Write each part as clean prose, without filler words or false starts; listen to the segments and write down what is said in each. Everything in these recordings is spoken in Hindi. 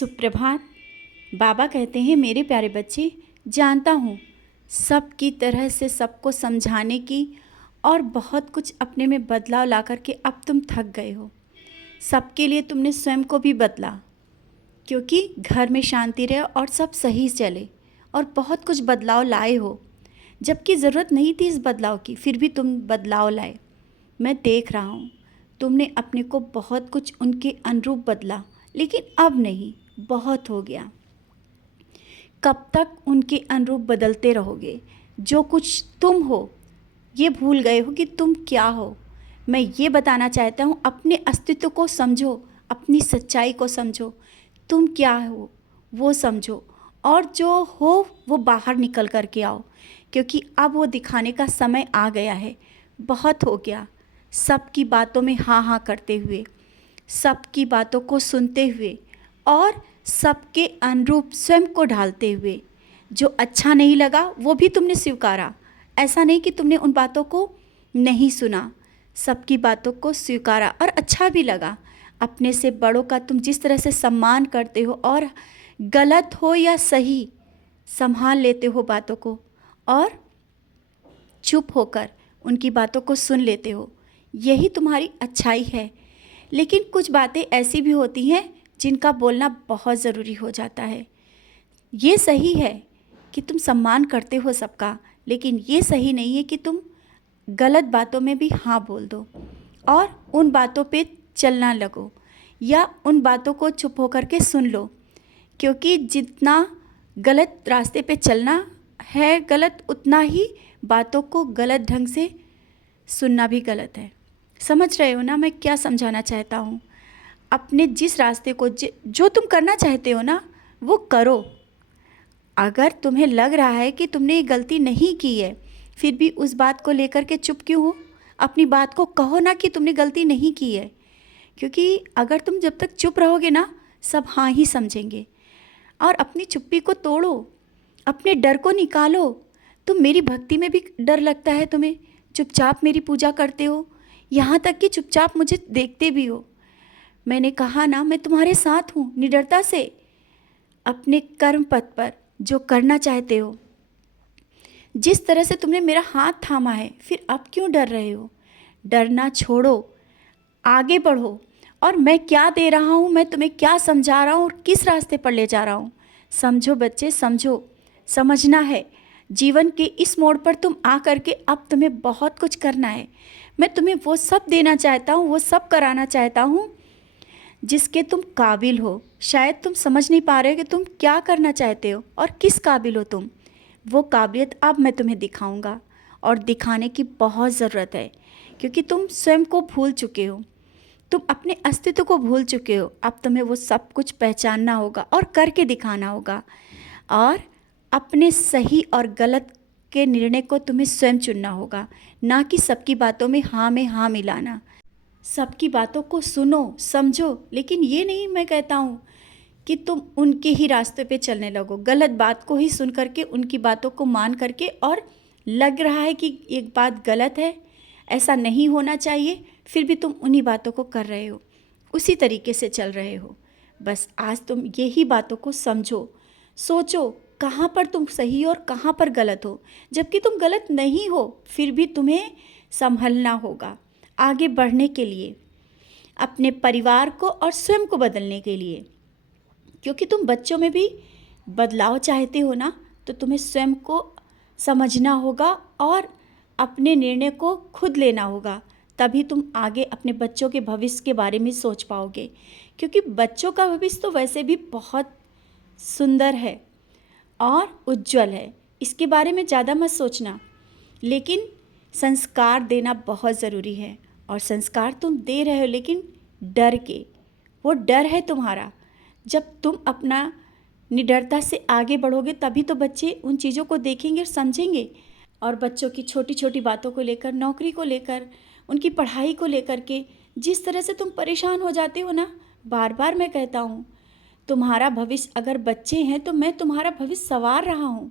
सुप्रभात। बाबा कहते हैं, मेरे प्यारे बच्चे, जानता हूँ सबकी तरह से सबको समझाने की और बहुत कुछ अपने में बदलाव ला कर के अब तुम थक गए हो। सबके लिए तुमने स्वयं को भी बदला, क्योंकि घर में शांति रहे और सब सही चले, और बहुत कुछ बदलाव लाए हो जबकि ज़रूरत नहीं थी इस बदलाव की, फिर भी तुम बदलाव लाए। मैं देख रहा हूँ तुमने अपने को बहुत कुछ उनके अनुरूप बदला, लेकिन अब नहीं, बहुत हो गया। कब तक उनके अनुरूप बदलते रहोगे? जो कुछ तुम हो ये भूल गए हो कि तुम क्या हो। मैं ये बताना चाहता हूँ, अपने अस्तित्व को समझो, अपनी सच्चाई को समझो, तुम क्या हो वो समझो, और जो हो वो बाहर निकल कर के आओ, क्योंकि अब वो दिखाने का समय आ गया है। बहुत हो गया सबकी बातों में हाँ हाँ करते हुए, सबकी बातों को सुनते हुए और सबके अनुरूप स्वयं को ढालते हुए। जो अच्छा नहीं लगा वो भी तुमने स्वीकारा, ऐसा नहीं कि तुमने उन बातों को नहीं सुना, सबकी बातों को स्वीकारा और अच्छा भी लगा। अपने से बड़ों का तुम जिस तरह से सम्मान करते हो और गलत हो या सही संभाल लेते हो बातों को, और चुप होकर उनकी बातों को सुन लेते हो, यही तुम्हारी अच्छाई है। लेकिन कुछ बातें ऐसी भी होती हैं जिनका बोलना बहुत ज़रूरी हो जाता है। ये सही है कि तुम सम्मान करते हो सबका, लेकिन ये सही नहीं है कि तुम गलत बातों में भी हाँ बोल दो और उन बातों पे चलना लगो, या उन बातों को चुप होकर के सुन लो। क्योंकि जितना गलत रास्ते पे चलना है गलत, उतना ही बातों को गलत ढंग से सुनना भी गलत है। समझ रहे हो ना मैं क्या समझाना चाहता हूँ? अपने जिस रास्ते को जो तुम करना चाहते हो ना वो करो। अगर तुम्हें लग रहा है कि तुमने ये गलती नहीं की है, फिर भी उस बात को लेकर के चुप क्यों हो? अपनी बात को कहो ना कि तुमने गलती नहीं की है, क्योंकि अगर तुम जब तक चुप रहोगे ना सब हाँ ही समझेंगे। और अपनी चुप्पी को तोड़ो, अपने डर को निकालो। तुम मेरी भक्ति में भी डर लगता है तुम्हें, चुपचाप मेरी पूजा करते हो, यहाँ तक कि चुपचाप मुझे देखते भी हो। मैंने कहा ना, मैं तुम्हारे साथ हूँ। निडरता से अपने कर्म पथ पर जो करना चाहते हो, जिस तरह से तुमने मेरा हाथ थामा है, फिर अब क्यों डर रहे हो? डरना छोड़ो, आगे बढ़ो। और मैं क्या दे रहा हूँ, मैं तुम्हें क्या समझा रहा हूँ और किस रास्ते पर ले जा रहा हूँ, समझो बच्चे, समझो। समझना है, जीवन के इस मोड़ पर तुम आ करके अब तुम्हें बहुत कुछ करना है। मैं तुम्हें वो सब देना चाहता हूँ, वो सब कराना चाहता हूँ जिसके तुम काबिल हो। शायद तुम समझ नहीं पा रहे हो कि तुम क्या करना चाहते हो और किस काबिल हो तुम। वो काबिलियत अब मैं तुम्हें दिखाऊंगा, और दिखाने की बहुत ज़रूरत है, क्योंकि तुम स्वयं को भूल चुके हो, तुम अपने अस्तित्व को भूल चुके हो। अब तुम्हें वो सब कुछ पहचानना होगा और करके दिखाना होगा, और अपने सही और गलत के निर्णय को तुम्हें स्वयं चुनना होगा, ना कि सबकी बातों में हाँ मिलाना। सबकी बातों को सुनो, समझो, लेकिन ये नहीं मैं कहता हूँ कि तुम उनके ही रास्ते पे चलने लगो, गलत बात को ही सुन करके उनकी बातों को मान करके, और लग रहा है कि एक बात गलत है, ऐसा नहीं होना चाहिए, फिर भी तुम उन्हीं बातों को कर रहे हो, उसी तरीके से चल रहे हो। बस आज तुम यही बातों को समझो, सोचो कहाँ पर तुम सही और कहाँ पर गलत हो। जबकि तुम गलत नहीं हो, फिर भी तुम्हें संभलना होगा आगे बढ़ने के लिए, अपने परिवार को और स्वयं को बदलने के लिए। क्योंकि तुम बच्चों में भी बदलाव चाहते हो ना, तो तुम्हें स्वयं को समझना होगा और अपने निर्णय को खुद लेना होगा, तभी तुम आगे अपने बच्चों के भविष्य के बारे में सोच पाओगे। क्योंकि बच्चों का भविष्य तो वैसे भी बहुत सुंदर है और उज्जवल है, इसके बारे में ज़्यादा मत सोचना, लेकिन संस्कार देना बहुत ज़रूरी है। और संस्कार तुम दे रहे हो, लेकिन डर के, वो डर है तुम्हारा। जब तुम अपना निडरता से आगे बढ़ोगे तभी तो बच्चे उन चीज़ों को देखेंगे और समझेंगे। और बच्चों की छोटी छोटी बातों को लेकर, नौकरी को लेकर, उनकी पढ़ाई को लेकर के जिस तरह से तुम परेशान हो जाते हो ना, बार बार मैं कहता हूँ, तुम्हारा भविष्य, अगर बच्चे हैं तो मैं तुम्हारा भविष्य संवार रहा हूँ,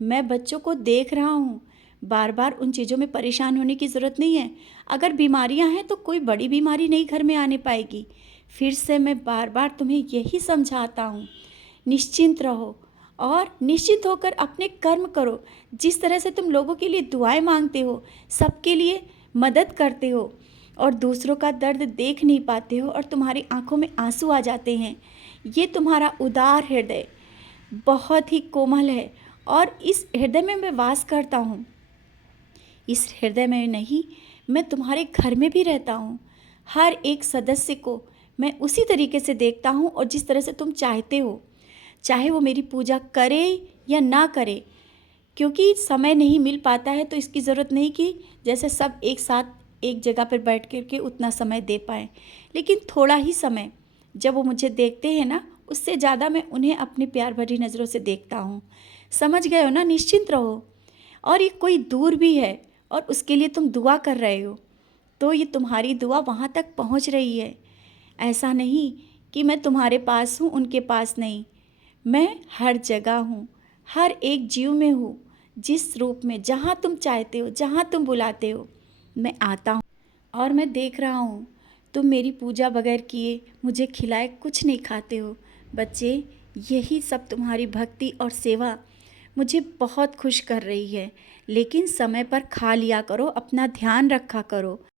मैं बच्चों को देख रहा हूँ। बार बार उन चीज़ों में परेशान होने की ज़रूरत नहीं है। अगर बीमारियां हैं तो कोई बड़ी बीमारी नहीं घर में आने पाएगी, फिर से मैं बार बार तुम्हें यही समझाता हूँ, निश्चिंत रहो और निश्चित होकर अपने कर्म करो। जिस तरह से तुम लोगों के लिए दुआएं मांगते हो, सबके लिए मदद करते हो और दूसरों का दर्द देख नहीं पाते हो और तुम्हारी आंखों में आंसू आ जाते हैं, ये तुम्हारा उदार हृदय बहुत ही कोमल है और इस हृदय में मैं वास करता हूँ। इस हृदय में नहीं, मैं तुम्हारे घर में भी रहता हूँ। हर एक सदस्य को मैं उसी तरीके से देखता हूँ और जिस तरह से तुम चाहते हो, चाहे वो मेरी पूजा करे या ना करे। क्योंकि समय नहीं मिल पाता है तो इसकी ज़रूरत नहीं कि जैसे सब एक साथ एक जगह पर बैठ कर के उतना समय दे पाएँ, लेकिन थोड़ा ही समय जब वो मुझे देखते हैं ना, उससे ज़्यादा मैं उन्हें अपनी प्यार भरी नज़रों से देखता हूँ। समझ गए हो ना? निश्चिंत रहो। और ये कोई दूर भी है और उसके लिए तुम दुआ कर रहे हो, तो ये तुम्हारी दुआ वहाँ तक पहुँच रही है। ऐसा नहीं कि मैं तुम्हारे पास हूँ, उनके पास नहीं। मैं हर जगह हूँ, हर एक जीव में हूँ। जिस रूप में, जहाँ तुम चाहते हो, जहाँ तुम बुलाते हो, मैं आता हूँ। और मैं देख रहा हूँ, तुम मेरी पूजा बगैर किए, मुझे खिलाए कुछ नहीं खाते हो। बच्चे, यही सब तुम्हारी भक्ति और सेवा मुझे बहुत खुश कर रही है। लेकिन समय पर खा लिया करो, अपना ध्यान रखा करो।